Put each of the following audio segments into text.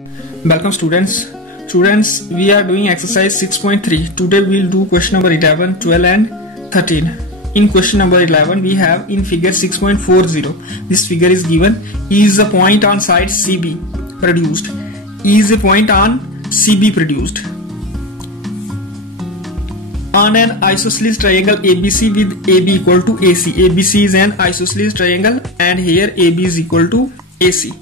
Welcome students. Students, we are doing exercise 6.3. Today we will do question number 11, 12 and 13. In question number 11 we have in figure 6.40. This figure is given. E is a point on side CB produced. E is a point on CB produced. On an isosceles triangle ABC with AB equal to AC. ABC is an isosceles triangle and here AB is equal to AC.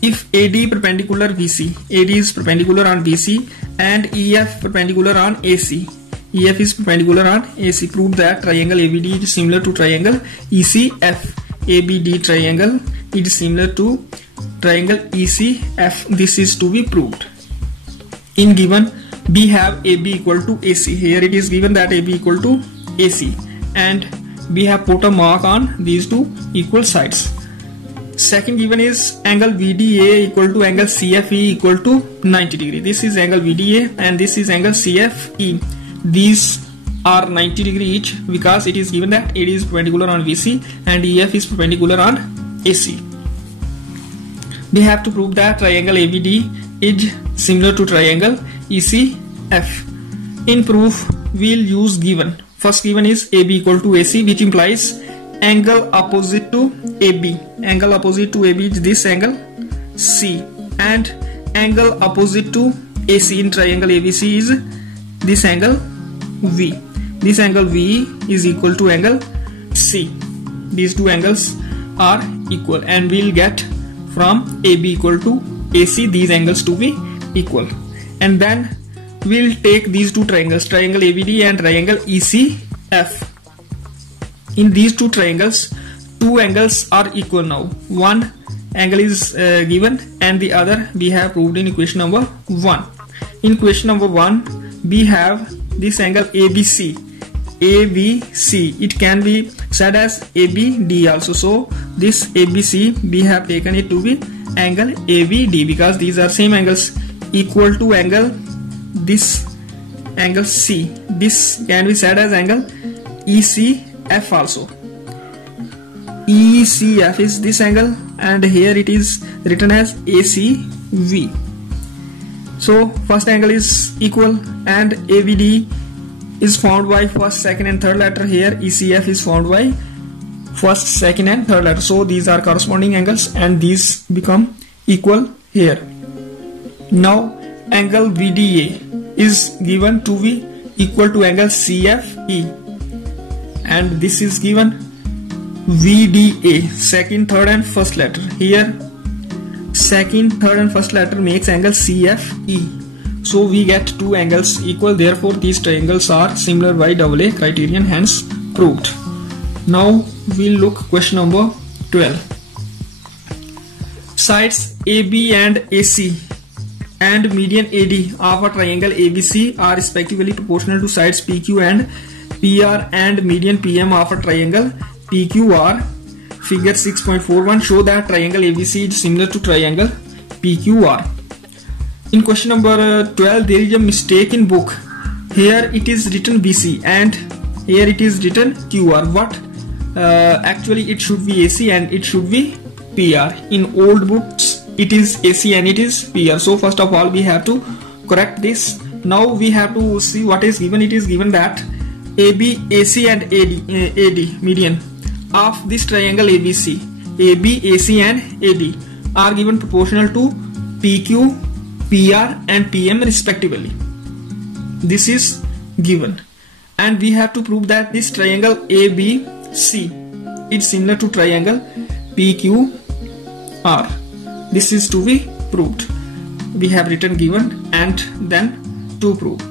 If AD perpendicular BC, AD is perpendicular on BC and EF perpendicular on AC. EF is perpendicular on AC. Prove that triangle ABD is similar to triangle ECF. ABD triangle is similar to triangle ECF. This is to be proved. In given B have AB equal to AC. Here it is given that AB equal to AC and we have put a mark on these two equal sides. Second given is angle VDA equal to angle CFE equal to 90 degree. This is angle VDA and this is angle CFE. These are 90 degree each because it is given that AD is perpendicular on VC and EF is perpendicular on AC. We have to prove that triangle ABD is similar to triangle ECF. In proof we will use given. First given is AB equal to AC, which implies angle opposite to AB. Angle opposite to AB is this angle C and angle opposite to AC in triangle ABC is this angle V. This angle V is equal to angle C. These two angles are equal and we will get from AB equal to AC these angles to be equal. And then we will take these two triangles, triangle ABD and triangle ECF. In these two triangles, two angles are equal now. One angle is given and the other we have proved in equation number 1. In equation number 1, we have this angle ABC. ABC. It can be said as ABD also. So this ABC we have taken it to be angle ABD because these are same angles equal to angle this angle C. This can be said as angle ECF also. ECF is this angle and here it is written as ACV. So first angle is equal and ABD is formed by first, second and third letter. Here ECF is formed by first, second and third letter. So these are corresponding angles and these become equal here. Now angle VDA is given to be equal to angle CFE and this is given VDA, second, third and first letter. Here second, third and first letter makes angle CFE. So we get two angles equal, therefore these triangles are similar by AA criterion, hence proved. Now we'll look question number 12. Sides AB and AC and median AD of a triangle ABC are respectively proportional to sides PQ and PR and median PM of a triangle PQR. Figure 6.41 show that triangle ABC is similar to triangle PQR. In question number 12 there is a mistake in book. Here it is written BC and here it is written QR. What? Actually it should be AC and it should be PR. In old books it is AC and it is PR. So first of all we have to correct this. Now we have to see what is given. It is given that AB, AC and AD median of this triangle ABC, AB, AC and AD are given proportional to PQ, PR and PM respectively. This is given and we have to prove that this triangle ABC is similar to triangle PQR. This is to be proved. We have written given and then to prove.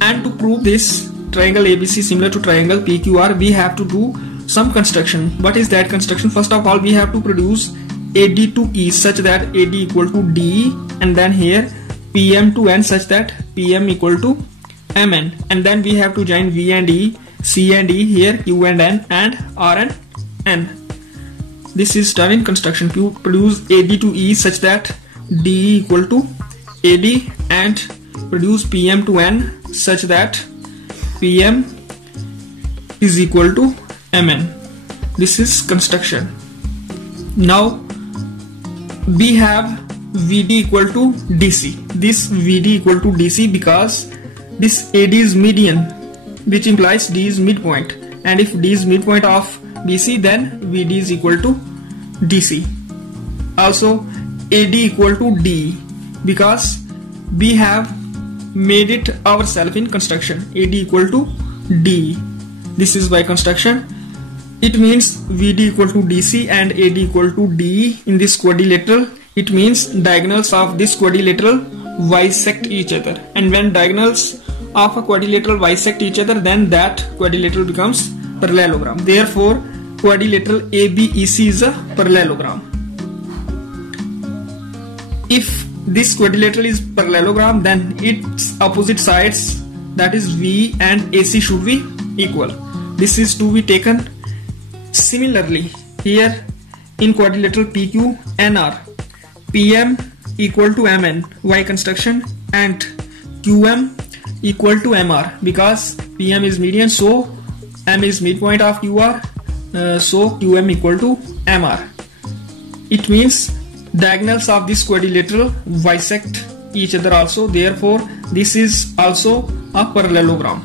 And to prove this triangle ABC similar to triangle PQR, we have to do some construction. What is that construction? First of all we have to produce AD to E such that AD equal to DE and then here PM to N such that PM equal to MN and then we have to join V and E, C and E, here Q and N and R and N. This is done in construction. To produce AD to E such that DE equal to AD and produce PM to N such that PM is equal to MN. This is construction. Now we have VD equal to DC. This VD equal to DC because this AD is median, which implies D is midpoint, and if D is midpoint of BC, then VD is equal to DC. Also AD equal to D because we have made it ourselves in construction. AD equal to D. This is by construction. It means VD equal to DC and AD equal to D in this quadrilateral. It means diagonals of this quadrilateral bisect each other, and when diagonals of a quadrilateral bisect each other, then that quadrilateral becomes parallelogram. Therefore quadrilateral ABEC is a parallelogram. If this quadrilateral is parallelogram, then its opposite sides, that is V and AC, should be equal. This is to be taken similarly here in quadrilateral PQNR. PM equal to MN, Y construction, and QM equal to MR because PM is median, so M is midpoint of QR, so QM equal to MR. It means diagonals of this quadrilateral bisect each other also, therefore this is also a parallelogram.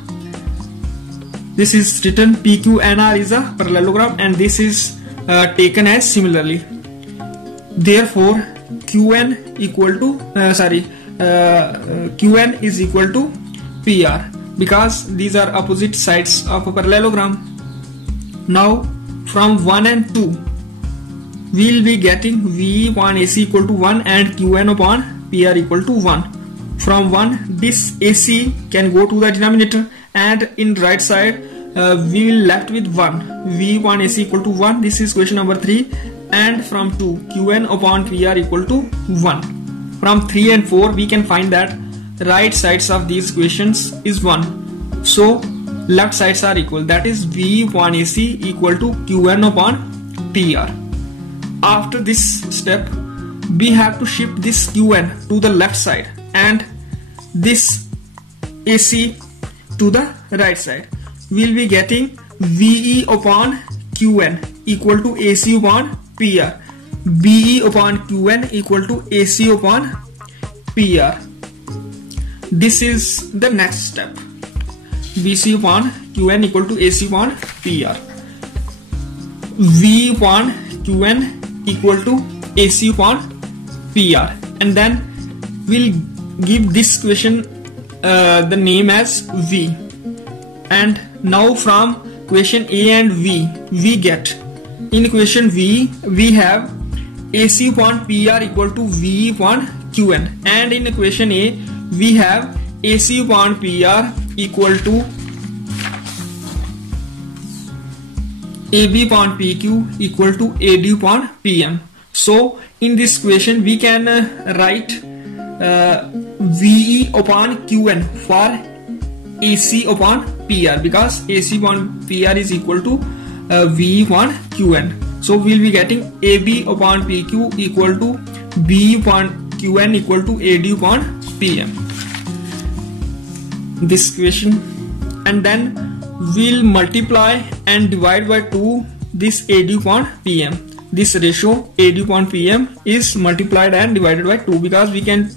This is written PQNR is a parallelogram, and this is taken as similarly. Therefore QN equal to QN is equal to PR because these are opposite sides of a parallelogram. Now from 1 and 2 we will be getting V upon AC equal to 1 and QN upon PR equal to 1. From 1 this AC can go to the denominator, and in right side we will left with 1. V upon AC equal to 1. This is question number 3. And from 2 QN upon PR equal to 1. From 3 and 4 we can find that right sides of these equations is 1. So left sides are equal, that is V upon AC equal to QN upon PR. After this step we have to shift this QN to the left side and this AC to the right side. We will be getting VE upon QN equal to AC upon PR. BE upon QN equal to AC upon PR. This is the next step. BC upon QN equal to AC upon PR. V upon QN equal to AC upon PR, and then we'll give this equation the name as V. And now from equation A and V we get, in equation V we have AC upon PR equal to V upon QN, and in equation A we have AC upon PR equal to AB upon PQ equal to AD upon PM. So in this equation we can write VE upon QN for AC upon PR because AC upon PR is equal to V upon QN. So we will be getting AB upon PQ equal to B upon QN equal to AD upon PM. This equation, and then we'll multiply and divide by 2 this AD upon PM. This ratio AD upon PM is multiplied and divided by 2 because we can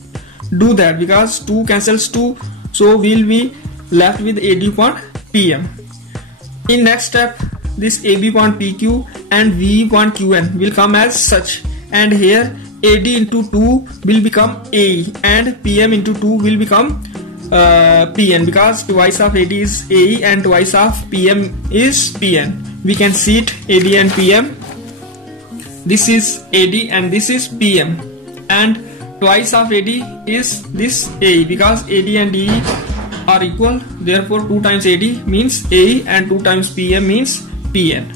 do that because 2 cancels 2, so we'll be left with AD upon PM. In next step this AB upon PQ and V upon QN will come as such, and here AD into 2 will become AE and PM into 2 will become PN because twice of AD is AE and twice of PM is PN. We can see it AD and PM. This is AD and this is PM, and twice of AD is this AE because AD and DE are equal. Therefore 2 times AD means AE and 2 times PM means PN.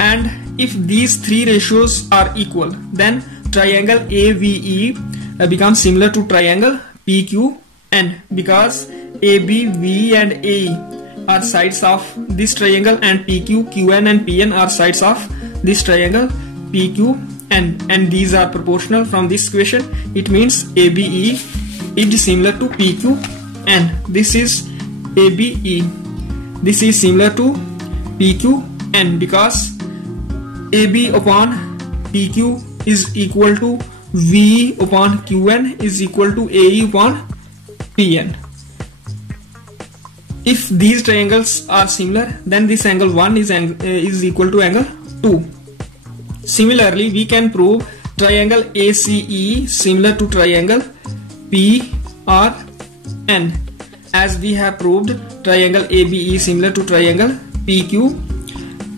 And if these 3 ratios are equal, then triangle AVE becomes similar to triangle PQN because AB, VE and AE are sides of this triangle, and PQ, QN and PN are sides of this triangle PQN, and these are proportional. From this equation it means ABE is similar to PQN. This is ABE. This is similar to PQN because AB upon PQ is equal to V upon QN is equal to AE upon PN. If these triangles are similar, then this angle 1 is equal to angle 2. Similarly, we can prove triangle ACE similar to triangle PRN, as we have proved triangle ABE similar to triangle PQ,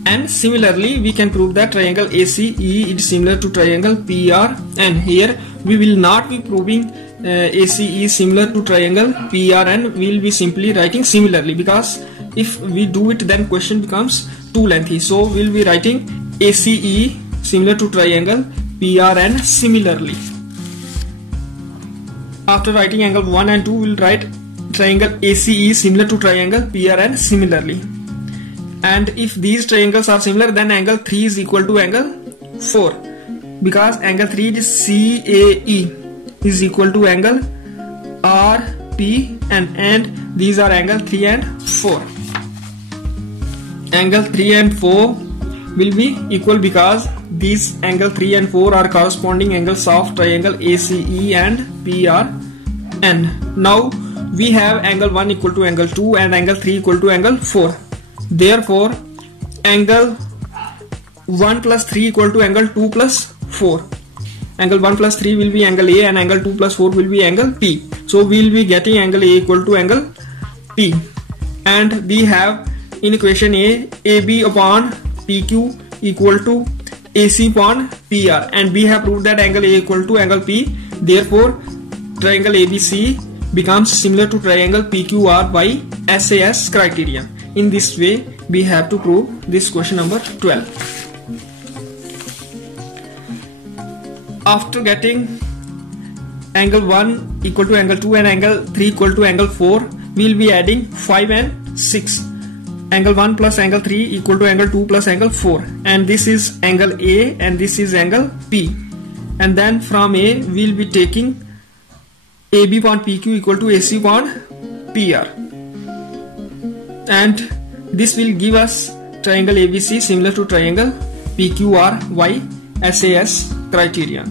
and similarly we can prove that triangle ACE is similar to triangle PRN. Here we will not be proving ACE similar to triangle PRN, we will be simply writing similarly, because if we do it then question becomes too lengthy. So we will be writing ACE similar to triangle PRN similarly. After writing angle 1 and 2, we will write triangle ACE similar to triangle PRN similarly. And if these triangles are similar, then angle 3 is equal to angle 4, because angle 3 is CAE is equal to angle RPN, and these are angle 3 and 4. Angle 3 and 4 will be equal because these angle 3 and 4 are corresponding angles of triangle ACE and PRN. Now we have angle 1 equal to angle 2 and angle 3 equal to angle 4. Therefore, angle 1 plus 3 equal to angle 2 plus 4. Angle 1 plus 3 will be angle A and angle 2 plus 4 will be angle P. So we will be getting angle A equal to angle P. And we have in equation A, AB upon PQ equal to AC upon PR. And we have proved that angle A equal to angle P. Therefore, triangle ABC becomes similar to triangle PQR by SAS criterion. In this way, we have to prove this question number 12. After getting angle 1 equal to angle 2 and angle 3 equal to angle 4, we will be adding 5 and 6. Angle 1 plus angle 3 equal to angle 2 plus angle 4. And this is angle A and this is angle P. And then from A, we will be taking AB upon PQ equal to AC upon PR. And this will give us triangle ABC similar to triangle PQR by SAS criterion.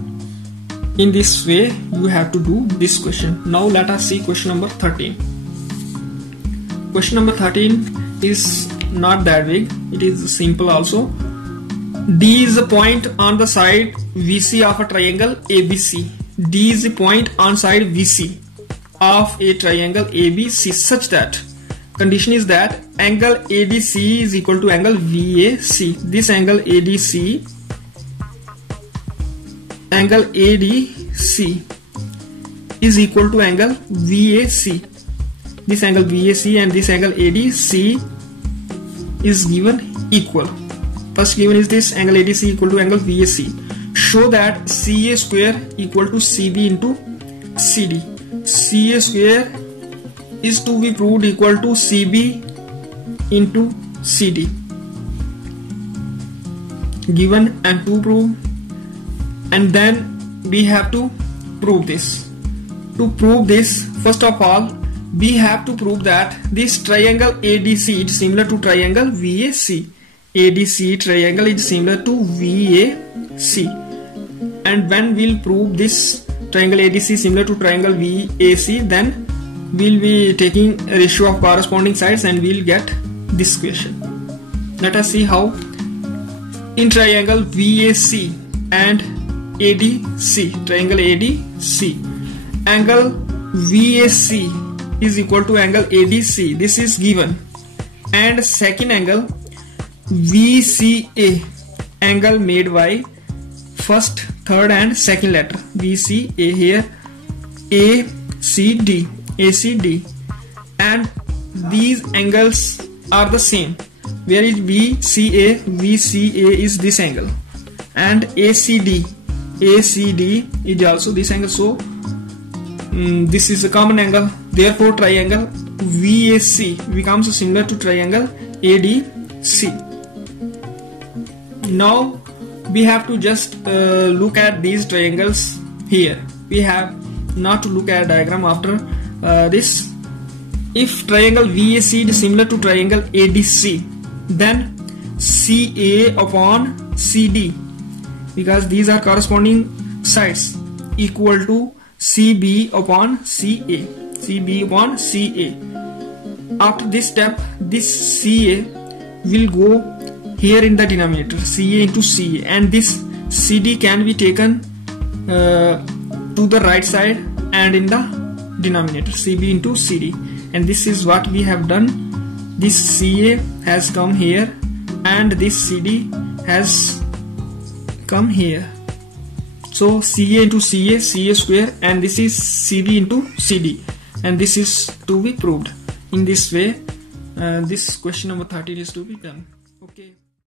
In this way, you have to do this question. Now let us see question number 13. Question number 13 is not that big, it is simple also. D is a point on the side VC of a triangle ABC. D is a point on side VC of a triangle ABC such that condition is that angle ADC is equal to angle VAC. This angle ADC is equal to angle VAC. This angle VAC and this angle ADC is given equal. First given is this angle ADC equal to angle VAC. Show that CA square equal to CB into CD. CA square is to be proved equal to CB into CD. Given and to prove, and then we have to prove this. To prove this, first of all, we have to prove that this triangle ADC is similar to triangle VAC. ADC triangle is similar to VAC. And when we'll prove this triangle ADC similar to triangle VAC, then we'll be taking a ratio of corresponding sides and we'll get this question. Let us see how. In triangle VAC and ADC, triangle ADC, angle VAC is equal to angle ADC. This is given. And second angle VCA, angle made by first, third and second letter. VCA here, ACD, and these angles are the same. Where is VCA? VCA is this angle, and ACD is also this angle. So this is a common angle. Therefore, triangle VAC becomes similar to triangle ADC. Now we have to just look at these triangles here. We have not to look at diagram after this. If triangle VAC is similar to triangle ADC, then CA upon CD because these are corresponding sides equal to CB upon CA. CB upon CA. After this step, this CA will go here in the denominator, CA into CA, and this CD can be taken to the right side and in the denominator, CB into CD. And this is what we have done. This CA has come here and this CD has come here. So CA into CA, CA square, and this is CB into CD, and this is to be proved. In this way, this question number 13 is to be done. Okay.